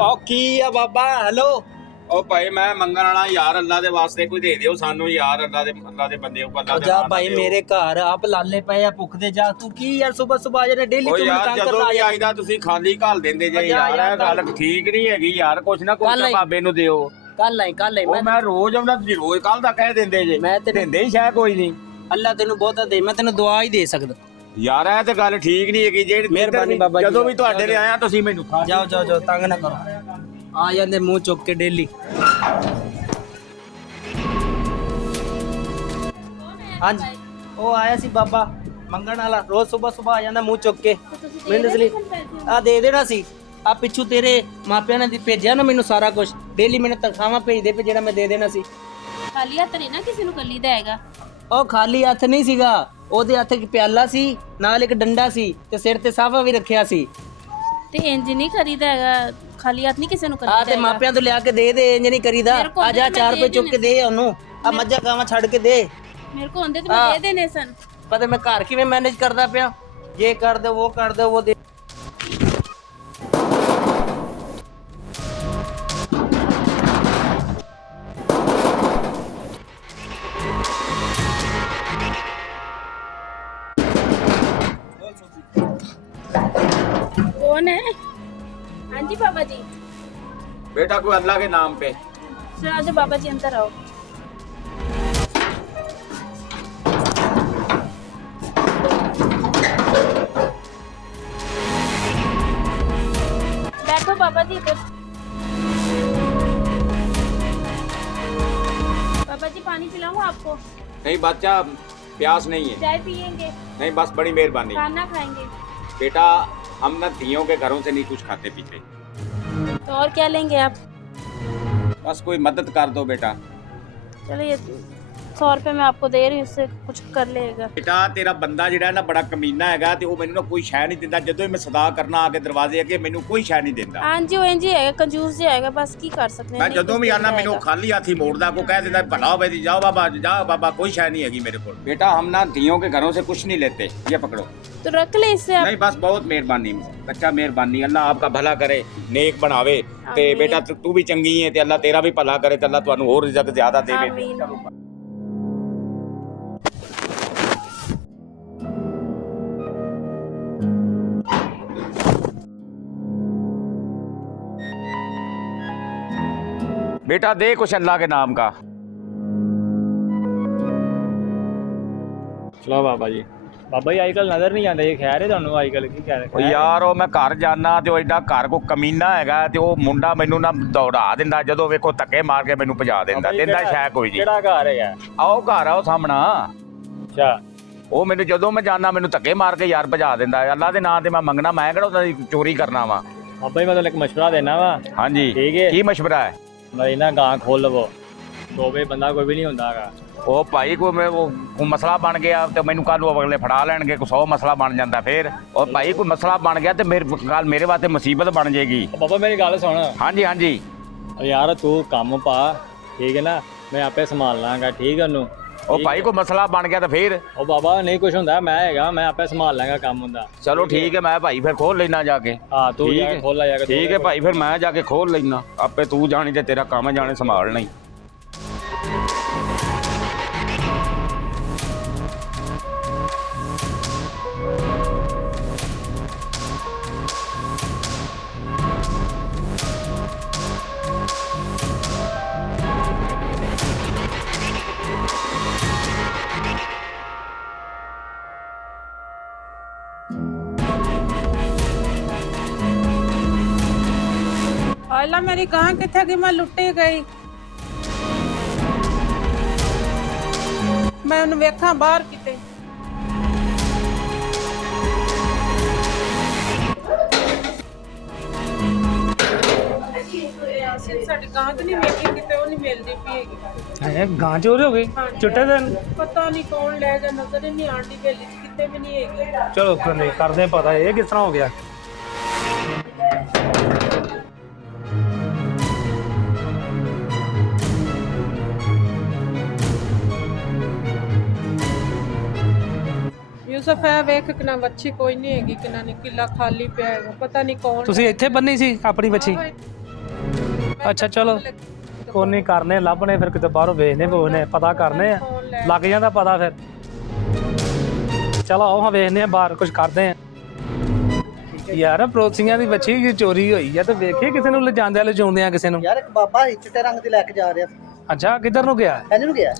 ਉਹ ਕੀ ਆ ਬਾਬਾ ਹੈਲੋ। ਉਹ ਭਾਈ ਮੈਂ ਮੰਗਣ ਵਾਲਾ ਯਾਰ ਅੱਲਾ ਦੇ ਵਾਸਤੇ ਕੋਈ ਦੇ ਦਿਓ ਸਾਨੂੰ ਯਾਰ ਅੱਲਾ ਦੇ ਬੰਦੇ ਉਹ ਅੱਲਾ ਦੇ ਜਾ ਭਾਈ ਮੇਰੇ ਘਰ ਆਪ ਲਾਲੇ ਪਏ ਆ ਭੁੱਖ ਦੇ ਜਾ ਤੂੰ ਕੀ ਯਾਰ ਸਵੇਰ ਸਵੇਰ ਜਿਹੜੇ ਡੇਲੀ ਉਹ ਤੂੰ ਯਾਰ ਤੰਗ ਜਦੋਂ ਕਰਦਾ ਵੀ ਆ ਆਈਦਾ ਤੁਸੀਂ ਖਾਲੀ ਘਾਲ ਦਿੰਦੇ ਜੇ ਜਾ ਯਾਰ ਯਾਰ ਇਹ ਗੱਲ ਠੀਕ ਨਹੀਂ ਹੈਗੀ ਯਾਰ ਕੁਛ ਨਾ ਕੁਛ ਤਾਂ ਬਾਬੇ ਨੂੰ ਦਿਓ। ਕੱਲ ਆਈ ਉਹ ਮੈਂ ਰੋਜ਼ ਆਉਂਦਾ ਤੁਸੀਂ ਰੋਜ਼ ਕੱਲ ਦਾ ਕਹਿ ਦਿੰਦੇ ਜੇ ਮੈਂ ਤੇ ਦਿੰਦੇ ਹੀ ਸ਼ਾਇਦ ਕੋਈ ਨਹੀਂ। ਅੱਲਾ ਤੈਨੂੰ ਬਹੁਤਾ ਦੇ ਮੈਂ ਤੈਨੂੰ ਦੁਆ ਹੀ ਦੇ ਸਕਦਾ ਯਾਰ ਇਹ ਤੇ ਗੱਲ ਠੀਕ ਨਹੀਂ ਹੈਗੀ ਜਿਹੜੀ ਮਿਹਰਬਾਨੀ ਬਾਬਾ ਜੀ। ਜਦੋਂ ਵੀ ਤੁਹਾਡੇ ਲਈ ਆਇਆ ਤੁਸੀਂ ਮੈਨੂੰ ਖਾ ਜਾਓ ਜਾਓ ਜਾਓ ਤੰਗ ਨਾ ਕਰੋ ਆ ਜਾਂਦੇ ਮੂੰਹ ਚੁੱਕ ਕੇ ਡੇਲੀ। ਹਾਂਜੀ ਉਹ ਆਇਆ ਸੀ ਬਾਬਾ ਮੰਗਣ ਵਾਲਾ ਰੋਜ਼ ਸਵੇਰ ਸਵੇਰ ਆ ਜਾਂਦਾ ਮੂੰਹ ਚੁੱਕ ਕੇ ਮੈਨੂੰ ਲਈ ਆ ਦੇ ਦੇਣਾ ਸੀ ਆ ਪਿੱਛੂ ਤੇਰੇ ਮਾਪਿਆਂ ਨੇ ਭੇਜਿਆ ਨਾ ਮੈਨੂੰ ਸਾਰਾ ਕੁਝ ਡੇਲੀ ਮੈਨੂੰ ਤਨਖਾਹਾਂ ਭੇਜਦੇ ਪਏ ਜਿਹੜਾ ਮੈਂ ਦੇ ਦੇਣਾ ਸੀ। ਖਾਲੀ ਹੱਥ ਨਹੀਂ ਨਾ ਕਿਸੇ ਨੂੰ ਕੱਲੀ ਦਾ ਹੈਗਾ। ਉਹ ਖਾਲੀ ਹੱਥ ਨਹੀਂ ਸੀਗਾ ਉਹਦੇ ਹੱਥ ਇੱਕ ਪਿਆਲਾ ਸੀ ਨਾਲ ਇੱਕ ਡੰਡਾ ਸੀ ਤੇ ਸਿਰ ਤੇ ਸਾਫਾ ਵੀ ਰੱਖਿਆ ਸੀ। ਤੇ ਇੰਜ ਨਹੀਂ ਕਰੀਦਾ ਹੈਗਾ ਖਾਲੀ ਹੱਥ ਨਹੀਂ ਕਿਸੇ ਨੂੰ ਆ ਤੇ ਮਾਪਿਆਂ ਤੋਂ ਲਿਆ ਕੇ ਦੇ ਇੰਜ ਨਹੀਂ ਕਰੀਦਾ। ਆ ਜਾ 4 ਰੁਪਏ ਚੁੱਕ ਕੇ ਦੇ ਉਹਨੂੰ ਆ ਮੱਝਾਂ ਗਾਵਾਂ ਛੱਡ ਕੇ ਦੇ। ਮੇਰੇ ਕੋ ਹੁੰਦੇ ਤੇ ਮੈਂ ਦੇ ਦੇਣੇ ਸਨ। ਪਤਾ ਮੈਂ ਘਰ ਕਿਵੇਂ ਮੈਨੇਜ ਕਰਦਾ ਪਿਆ ਇਹ ਕਰ ਦੋ ਉਹ ਕਰ ਦੋ ਉਹ ਦੇ। कौन है? हाँ जी बाबा जी। बेटा कोई अल्लाह के नाम पे चलो आ जाओ बाबा जी अंदर आओ। बैठो बाबा जी इधर। बाबा जी पानी पिलाऊं आपको? नहीं बच्चा प्यास नहीं है। चाय पियेंगे? नहीं बस बड़ी मेहरबानी। खाना खाएंगे? बेटा हम ना धियों के घरों से नहीं कुछ खाते पीते। तो और क्या लेंगे आप? बस कोई मदद कर दो बेटा। चलो ये 100 रुपए मैं आपको दे रही हूँ इससे कुछ कर लेगा। बेटा तेरा बंदा ਜਿਹੜਾ ਨਾ ਬੜਾ ਕਮੀਨਾ ਹੈਗਾ ਤੇ ਉਹ ਮੈਨੂੰ ਨਾ ਕੋਈ ਸ਼ੈ ਨਹੀਂ ਦਿੰਦਾ ਜਦੋਂ ਹੀ ਮੈਂ ਸਦਾ ਕਰਨਾ ਆ ਕੇ ਦਰਵਾਜ਼ੇ ਅੱਗੇ ਮੈਨੂੰ ਕੋਈ ਸ਼ੈ ਨਹੀਂ ਦਿੰਦਾ। हाँ जी वो इंज ही है कंजूस जी है बस की कर सकते हैं। ਮੈਂ ਜਦੋਂ ਵੀ ਆਣਾ ਮੈਨੂੰ ਖਾਲੀ ਹੱਥੀ ਮੋੜਦਾ ਕੋ ਕਹਿ ਦਿੰਦਾ ਭਲਾ ਹੋਵੇ ਜੀ जाओ बाबा कोई शय नहीं हैगी मेरे को। बेटा हम ना धियों के घरों से कुछ नहीं लेते ये पकड़ो। तो रख ले इससे आप। नहीं बस बहुत मेहरबानी बच्चा मेहरबानी अल्लाह आपका भला करे नेक बनावे ते बेटा तू भी चंगी है ते अल्लाह तेरा भी भला करे ते अल्लाह ਤੁਹਾਨੂੰ ਹੋਰ ਰਿਜ਼ਕ ਜ਼ਿਆਦਾ ਦੇਵੇ। आमीन। बेटा दे कुछ अल्लाह के नाम का। ਚਲੋ ਬਾਬਾ ਜੀ ਅੱਜ ਕੱਲ ਨਜ਼ਰ ਨਹੀਂ ਆਉਂਦਾ ਇਹ ਖੈਰ ਹੈ ਤੁਹਾਨੂੰ ਅੱਜ ਕੱਲ ਕੀ ਕਹਿ ਉਹ ਯਾਰ ਉਹ ਮੈਂ ਘਰ ਜਾਣਾ ਤੇ ਉਹ ਐਡਾ ਘਰ ਕੋ ਕਮੀਨਾ ਹੈਗਾ ਤੇ ਉਹ ਮੁੰਡਾ ਮੈਨੂੰ ਨਾ ਦੌੜਾ ਦਿੰਦਾ ਜਦੋਂ ਵੇਖੋ ਧੱਕੇ ਮਾਰ ਕੇ ਮੈਨੂੰ ਭਜਾ ਦਿੰਦਾ ਸ਼ਾਇ ਕੋਈ ਜੀ। ਕਿਹੜਾ ਘਰ ਹੈਗਾ? ਆਓ ਘਰ ਆ ਉਹ ਸਾਹਮਣਾ। ਅੱਛਾ ਉਹ ਮੈਨੂੰ ਜਦੋਂ ਮੈਂ ਜਾਣਾ ਮੈਨੂੰ ਧੱਕੇ ਮਾਰ ਕੇ ਯਾਰ ਭਜਾ ਦਿੰਦਾ। ਅੱਲਾ ਦੇ ਨਾਂ ਤੇ ਮੈਂ ਮੰਗਣਾ ਮੈਂ ਕਿਹੜਾ ਉਹਦੀ ਚੋਰੀ ਕਰਨਾ ਵਾ। ਬਾਬਾ ਜੀ ਮੈਂ ਤੁਹਾਨੂੰ ਇੱਕ ਮਸ਼ਵਰਾ ਦੇਣਾ ਵਾ। ਹਾਂਜੀ ਠੀਕ ਹੈ ਕੀ ਮਸ਼ਵਰਾ ਹੈ? ਮੈਂ ਨਾ ਗਾਂ ਖੋਲ ਲਵੋ ਦੋਵੇਂ ਬੰਦਾ ਕੋਈ ਵੀ ਨਹੀਂ ਹੁੰਦਾ ਹੈਗਾ। ਉਹ ਭਾਈ ਕੋਈ ਮਸਲਾ ਬਣ ਗਿਆ ਤੇ ਮੈਨੂੰ ਕੱਲ ਨੂੰ ਅਗਲੇ ਫੜਾ ਲੈਣਗੇ ਕੋਈ 100 ਮਸਲਾ ਬਣ ਜਾਂਦਾ ਫਿਰ। ਉਹ ਭਾਈ ਕੋਈ ਮਸਲਾ ਬਣ ਗਿਆ ਤੇ ਮੇਰੇ ਵਾਸਤੇ ਮੁਸੀਬਤ ਬਣ ਜਾਏਗੀ। ਬਾਬਾ ਮੇਰੀ ਗੱਲ ਸੁਣ। ਹਾਂਜੀ ਹਾਂਜੀ ਯਾਰ ਤੂੰ ਕੰਮ ਪਾ ਠੀਕ ਹੈ ਨਾ ਮੈਂ ਆਪੇ ਸੰਭਾਲ ਲਾਂਗਾ ਠੀਕ ਹੈ ਉਹਨੂੰ। ਉਹ ਭਾਈ ਕੋਈ ਮਸਲਾ ਬਣ ਗਿਆ ਤਾਂ ਫਿਰ ਉਹ ਬਾਬਾ ਨਹੀਂ ਕੁਝ ਹੁੰਦਾ ਮੈਂ ਹੈਗਾ ਮੈਂ ਆਪੇ ਸੰਭਾਲ ਲਾਂਗਾ ਕੰਮ ਹੁੰਦਾ। ਚਲੋ ਠੀਕ ਹੈ ਮੈਂ ਭਾਈ ਫਿਰ ਖੋਲ ਲੈਣਾ ਜਾ ਕੇ। ਹਾਂ ਤੂੰ ਜਾ ਕੇ ਖੋਲ ਲਾ ਜਾ ਕੇ। ਠੀਕ ਹੈ ਭਾਈ ਫਿਰ ਮੈਂ ਜਾ ਕੇ ਖੋਲ ਲੈਣਾ ਆਪੇ ਤੂੰ ਜਾਣੀ ਤੇ ਤੇਰਾ ਕੰਮ ਜਾਣੇ ਸੰਭਾਲਣਾ ਹੀ। आला मेरी गां किथे गई मैं लुट्टी गई मैं उन्हें वेखा बाहर किते साडी गां तो नहीं वेखी किते वो नहीं मिलदी पई है गां चोरी हो गई चिट्टे दिन पता नहीं कौन ले जा नजर ही नहीं आंदी बेली किते भी नहीं हैगी। चलो करदे पता ये किस तरह हो गया। यूसुफ है वेख किना बच्ची कोई नहीं हैगी किना नहीं किला खाली पिया हैगा पता नहीं कौन ਤੁਸੀਂ ਇੱਥੇ ਬੰਨੀ ਸੀ ਆਪਣੀ ਬੱਚੀ? आहो, ਅੱਛਾ ਚਲੋ ਕੋਈ ਨਹੀਂ ਕਰਨੇ ਲੱਭਣੇ ਫਿਰ ਕਿਤੇ ਬਾਹਰੋਂ ਵੇਖਨੇ ਬੋਹਨੇ ਪਤਾ ਕਰਨੇ ਆ ਲੱਗ ਜਾਂਦਾ ਪਤਾ ਫਿਰ ਚਲੋ ਆਓ ਹਾਂ ਵੇਖਨੇ ਆ ਬਾਹਰ ਕੁਝ ਕਰਦੇ ਆ ਯਾਰ ਪੜੋਸੀਆਂ ਦੀ ਬੱਚੀ ਦੀ ਚੋਰੀ ਹੋਈ ਆ ਤੇ ਵੇਖੇ ਕਿਸੇ ਨੂੰ ਲਿਜਾਂਦੇ ਲਿਜਾਉਂਦੇ ਆ ਕਿਸੇ ਨੂੰ ਯਾਰ ਇੱਕ ਬਾਬਾ ਸੀ ਚਿੱਟੇ ਰੰਗ ਦੀ ਲੈ ਕੇ ਜਾ ਰਿਹਾ ਸੀ ਅੱਛਾ ਕਿੱਧਰ ਨੂੰ ਗਿਆ ਇਹਨੂੰ ਨੂੰ ਗਿਆ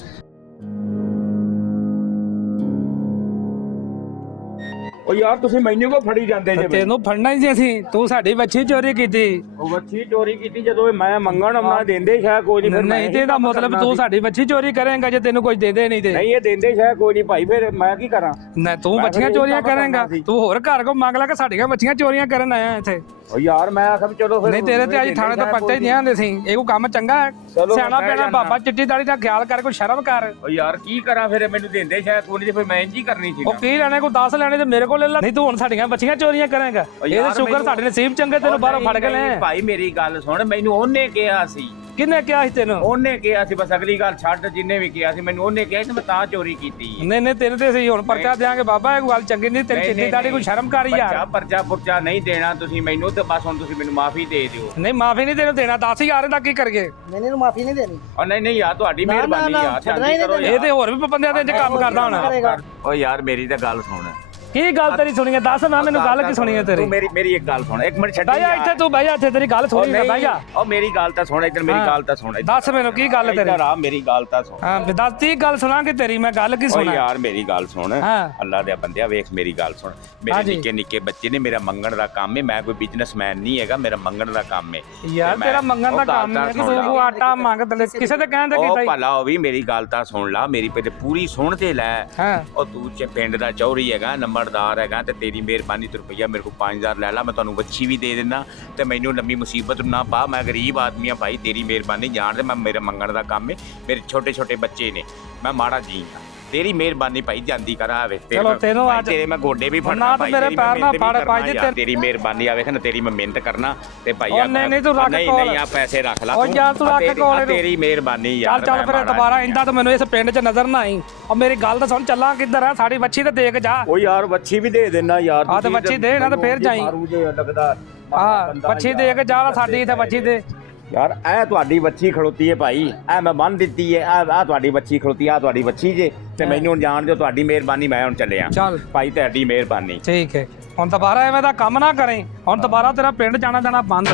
ਉਹ ਯਾਰ ਤੁਸੀਂ ਮੈਨੂੰ ਕੋ ਫੜੀ ਜਾਂਦੇ ਜੇ ਤੈਨੂੰ ਫੜਨਾ ਹੀ ਸੀ ਅਸੀਂ ਤੂੰ ਸਾਡੀ ਬੱਚੀ ਚੋਰੀ ਕੀਤੀ ਉਹ ਬੱਚੀ ਚੋਰੀ ਕੀਤੀ ਜਦੋਂ ਮੈਂ ਮੰਗਣ ਆਉਣਾ ਦਿੰਦੇ ਸ਼ਾਇਦ ਕੋਈ ਨਹੀਂ ਨਹੀਂ ਤੇ ਇਹਦਾ ਮਤਲਬ ਤੂੰ ਸਾਡੀ ਬੱਚੀ ਚੋਰੀ ਕਰੇਂਗਾ ਜੇ ਤੈਨੂੰ ਕੁਝ ਦੇਦੇ ਨਹੀਂ ਤੇ ਨਹੀਂ ਇਹ ਦਿੰਦੇ ਸ਼ਾਇਦ ਕੋਈ ਨਹੀਂ ਭਾਈ ਫਿਰ ਮੈਂ ਕੀ ਕਰਾਂ ਨਾ ਤੂੰ ਮੈਂ ਬੱਚੀਆਂ ਫਿਰ ਚੋਰੀਆਂ ਇਹ ਕੰਮ ਕਰੇਂਗਾ ਕਰਨਾ ਸੀ। ਤੂੰ ਹੋਰ ਘਰ ਕੋ ਮੰਗ ਲੈ ਕੇ ਸਾਡੀਆਂ ਬੱਚੀਆਂ ਚੋਰੀਆਂ ਕਰਨ ਆਇਆ ਇੱਥੇ ਉਹ ਯਾਰ ਮੈਂ ਆਖਮ ਚਲੋ ਫਿਰ ਨਹੀਂ ਤੇਰੇ ਤੇ ਅੱਜ ਥਾਣੇ ਤੋਂ ਪੱਤੇ ਨਹੀਂ ਆਂਦੇ ਸੀ ਇਹ ਕੋ ਕੰਮ ਚੰਗਾ ਹੈ ਚਲੋ ਸਿਆਣਾ ਮੈਂ ਪੈਣਾ ਜਾਨਾ। ਬਾਬਾ ਚਿੱਟੀ ਦਾੜੀ ਦਾ ਖਿਆਲ ਕਰ ਕੋਈ ਸ਼ਰਮ ਕਰ ਉਹ ਯਾਰ ਕੀ ਕਰਾਂ ਫਿਰ ਮੈਨੂੰ ਦਿੰਦੇ ਸ਼ਾਇਦ ਕੋਈ ਨਹੀਂ ਫਿਰ ਮੈਂ ਇੰਜ ਹੀ ਕਰਨੀ ਸੀ ਉਹ ਕੀ ਲੈਣੇ ਕੋ 10 ਲੈਣੇ ਤੇ ਮੇਰੇ ਕੋਲ ਲੈ ਲੈ ਨਹੀਂ ਤੂੰ ਹੁਣ ਸਾਡੀਆਂ ਬੱਚੀਆਂ ਚੋਰੀਆਂ ਕਰੇਂਗਾ ਇਹਦੇ ਸ਼ੁਕਰ ਸਾਡੇ ਨਸੀਬ ਚੰਗੇ ਤੈਨੂੰ ਬਾਹਰੋਂ ਫੜ ਕੇ ਲੈ ਭਾਈ ਮੇਰੀ ਗੱਲ ਸੁਣ ਮੈਨੂੰ ਉਹਨੇ ਕਿਹਾ ਸੀ ਕਿਹਨੇ ਕਿਹਾ ਸੀ ਤੈਨੂੰ ਉਹਨੇ ਕਿਹਾ ਸੀ ਬਸ ਅਗਲੀ ਗੱਲ ਛੱਡ ਜਿੰਨੇ ਵੀ ਕਿਹਾ ਸੀ ਮੈਨੂੰ ਉਹਨੇ ਕਿਹਾ ਸੀ ਮੈਂ ਤਾਂ ਚੋਰੀ ਕੀਤੀ ਹੈ। ਨਹੀਂ ਨਹੀਂ ਤੇਰੇ ਤੇ ਸਹੀ ਹੁਣ ਪਰਚਾ ਦਿਆਂਗੇ ਬਾਬਾ ਇਹ ਗੱਲ ਚੰਗੀ ਨਹੀਂ ਤੇਰੀ ਚਿੱਟੀ ਦਾੜੀ ਕੋਈ ਸ਼ਰਮ ਕਰ ਯਾਰ ਪਰਚਾ ਪੁਰਚਾ ਨਹੀਂ ਦੇਣਾ ਤੁਸੀਂ ਮੈਨੂੰ ਤੇ ਬਸ ਹੁਣ ਤੁਸੀਂ ਮੈਨੂੰ ਮਾਫੀ ਦੇ ਦਿਓ ਨਹੀਂ ਮਾਫੀ ਨਹੀਂ ਤੈਨੂੰ ਦੇਣਾ 10000 ਦਾ ਕੀ ਕਰਗੇ ਮੈਨੇ ਇਹਨੂੰ ਮਾਫੀ ਨਹੀਂ ਦੇਣੀ ਉਹ ਨਹੀਂ ਯਾਰ ਤੁਹਾਡੀ ਨਾ, ਮਿਹਰਬਾਨੀ ਨਾ, ਯਾਰ ਛੱਡਣਾ ਹੀ ਕਰੋ ਨਹੀਂ ਇਹ ਤੇ ਹੋਰ ਵੀ ਬੰਦਿਆਂ ਦੇ ਇੰਜ ਕੰਮ ਕਰਦਾ ਹੋਣਾ ਕਰੇਗਾ ਓ ਯਾਰ ਮੇਰੀ ਤਾਂ ਗੱਲ ਸੁਣ ਕੀ ਗੱਲ ਤੇਰੀ ਸੁਣੀ ਹੈ ਦੱਸ ਨਾ ਮੈਨੂੰ ਗੱਲ ਕੀ ਸੁਣੀ ਹੈ ਤੇਰੀ ਤੂੰ ਮੇਰੀ ਇੱਕ ਗੱਲ ਸੁਣ ਇੱਕ ਮਿੰਟ ਛੱਡ ਬਹਿ ਜਾ ਇੱਥੇ ਤੂੰ ਬਹਿ ਜਾ ਇੱਥੇ ਤੇਰੀ ਗੱਲ ਸੁਣੀ ਨਾ ਬਹਿ ਜਾ ਉਹ ਮੇਰੀ ਗੱਲ ਤਾਂ ਸੁਣ ਇੱਧਰ ਮੇਰੀ ਗੱਲ ਤਾਂ ਸੁਣ ਦੱਸ ਮੈਨੂੰ ਕੀ ਗੱਲ ਤੇਰੀ ਇੱਧਰ ਆ ਮੇਰੀ ਗੱਲ ਤਾਂ ਸੁਣ ਹਾਂ ਵੀ ਦੱਸ ਤੀ ਗੱਲ ਸੁਣਾਂਗੇ ਤੇਰੀ ਮੈਂ ਗੱਲ ਕੀ ਓ ਸੁਣਾ ਯਾਰ ਮੇਰੀ ਗੱਲ ਸੁਣ ਹਾਂ। ਅੱਲਾ ਦੇ ਬੰਦਿਆ ਵੇਖ ਮੇਰੀ ਗੱਲ ਸੁਣ ਮੇਰੇ ਹਾਂਜੀ। ਨਿੱਕੇ ਨਿੱਕੇ ਬੱਚੇ ਨੇ ਮੇਰਾ ਮੰਗਣ ਦਾ ਕੰਮ ਹੈ ਮੈਂ ਕੋਈ ਬਿਜ਼ਨਸਮੈਨ ਨਹੀਂ ਹੈਗਾ ਮੇਰਾ ਮੰਗਣ ਦਾ ਕੰਮ ਹੈ ਯਾਰ ਤੇ ਮੈਂ- ਤੇਰਾ ਮੰਗਣ ਦਾ ਉਹ ਗੱਲ ਕੰਮ ਤਾਂ ਹੈ ਕਿ ਸੁਣ ਤੂੰ ਲਾ। ਕੋ ਆਟਾ ਮੰਗ ਤੇ ਕਿਸੇ ਦੇ ਕਹਿਣ ਦੇ ਉਹ ਕੀਤਾ ਭਲਾ ਉਹ ਵੀ ਮੇਰੀ ਗੱਲ ਤਾਂ ਸੁਣ ਲਾ ਮੇਰੀ ਪਹਿਲੇ ਪੂਰੀ ਸੁਣ ਤੇ ਲੈ ਹਾਂ ਉਹ ਤੂੰ ਪਿੰਡ ਦਾ ਚੌਰੀ ਹੈਗਾ ਨੰਬਰਦਾਰ ਹੈਗਾ ਤੇ ਤੇਰੀ ਮਿਹਰਬਾਨੀ ਤੇ ਰੁਪਈਆ ਮੇਰੇ ਕੋਲ 5000 ਲੈ ਲਾ ਮੈਂ ਤੁਹਾਨੂੰ ਵੱਛੀ ਵੀ ਦੇ ਦਿੰਦਾ ਤੇ ਮੈਨੂੰ ਲੰਮੀ ਮੁਸੀਬਤ ਨੂੰ ਨਾ ਪਾ ਮੈਂ ਗਰੀਬ ਆਦਮੀ ਆ ਭਾਈ ਤੇਰੀ ਮਿਹਰਬਾਨੀ ਜਾਣਦੇ ਮੈਂ ਮੇਰੇ ਮੰਗਣ ਦਾ ਕੰਮ ਹੈ ਮੇਰੇ ਛੋਟੇ ਛੋਟੇ ਬੱਚੇ ਨੇ ਮੈਂ ਮਾੜਾ ਜੀ ਹਾਂ ਤੇਰੀ ਮਿਹਰਬਾਨੀ ਭਾਈ ਜਾਂਦੀ ਕਰਾ ਆਵੇ ਚਲੋ ਤੈਨੂੰ ਭਾਈ ਅੱਜ- ਤੇਰੇ ਮੈਂ ਗੋਡੇ ਵੀ ਨਾ ਫੜਨਾ ਤੂੰ ਭਾਈ ਮੇਰੇ ਤੇਰੀ ਪੈਰ ਨਾ ਮਿਹਨਤ ਵੀ ਫੜ, ਕਰਨਾ ਭਾਈ ਜੀ, ਯਾਰ, ਤੇਰੀ ਮਿਹਰਬਾਨੀ ਆਵੇ ਨਾ ਤੇਰੀ ਮੈਂ ਮਿਹਨਤ ਕਰਨਾ ਤੇ ਭਾਈ ਉਹ ਨਹੀਂ ਤੂੰ ਰੱਖ ਨਹੀਂ ਕੋਲ। ਨਹੀਂ ਆ ਪੈਸੇ ਰੱਖ ਲਾ ਉਹ ਯਾਰ ਤੂੰ ਰੱਖ ਕੋਲ ਇਹਨੂੰ। ਤੇਰੀ ਮਿਹਰਬਾਨੀ ਯਾਰ ਚੱਲ ਮੈਂ ਫਿਰ ਮਾੜਾ ਦੁਬਾਰਾ ਨਹੀਂ ਇੰਦਾ ਤਾਂ ਮੈਨੂੰ ਇਸ ਪਿੰਡ 'ਚ ਨਜ਼ਰ ਨਾ ਆਈ ਔਰ ਮੇਰੀ ਗੱਲ ਤਾਂ ਸੁਣ ਚੱਲਾਂ ਕਿੱਧਰ ਆ ਸਾਡੀ ਬੱਚੀ ਤੇ ਦੇਖ ਜਾ ਉਹ ਯਾਰ ਵੱਛੀ ਵੀ ਦੇ ਦੇਣਾ ਯਾਰ ਹਾਂ ਤੇ ਵੱਛੀ ਦੇ ਨਾ ਤੇ ਫੇਰ ਜਾਈਂ। ਮਾਰੂ ਜੇ ਲੱਗਦਾ ਹਾਂ ਬੱਚੀ ਦੇ ਕੇ ਜਾ ਸਾਡੀ ਇੱਥੇ ਬੱਚੀ ਦੇ ਯਾਰ ਇਹ ਤੁਹਾਡੀ ਬੱਚੀ ਖੜੋਤੀ ਹੈ ਭਾਈ ਇਹ ਮੈਂ ਬੰਨ ਦਿੱਤੀ ਹੈ ਆ ਤੁਹਾਡੀ ਬੱਚੀ ਖੜੋਤੀ ਆ ਤੁਹਾਡੀ ਬੱਚੀ ਜੇ ਤੇ ਮੈਨੂੰ ਹੁਣ ਜਾਣ ਦਿਓ ਤੁਹਾਡੀ ਮਿਹਰਬਾਨੀ ਮੈਂ ਹੁਣ ਚੱਲਿਆ ਚੱਲ ਭਾਈ ਤੁਹਾਡੀ ਮਿਹਰਬਾਨੀ ਠੀਕ ਹੈ ਹੁਣ ਦੁਬਾਰਾ ਐਵੇਂ ਦਾ ਕੰਮ ਨਾ ਕਰੇ ਹੁਣ ਦੁਬਾਰਾ ਤੇਰਾ ਪਿੰਡ ਜਾਣਾ ਬੰਦ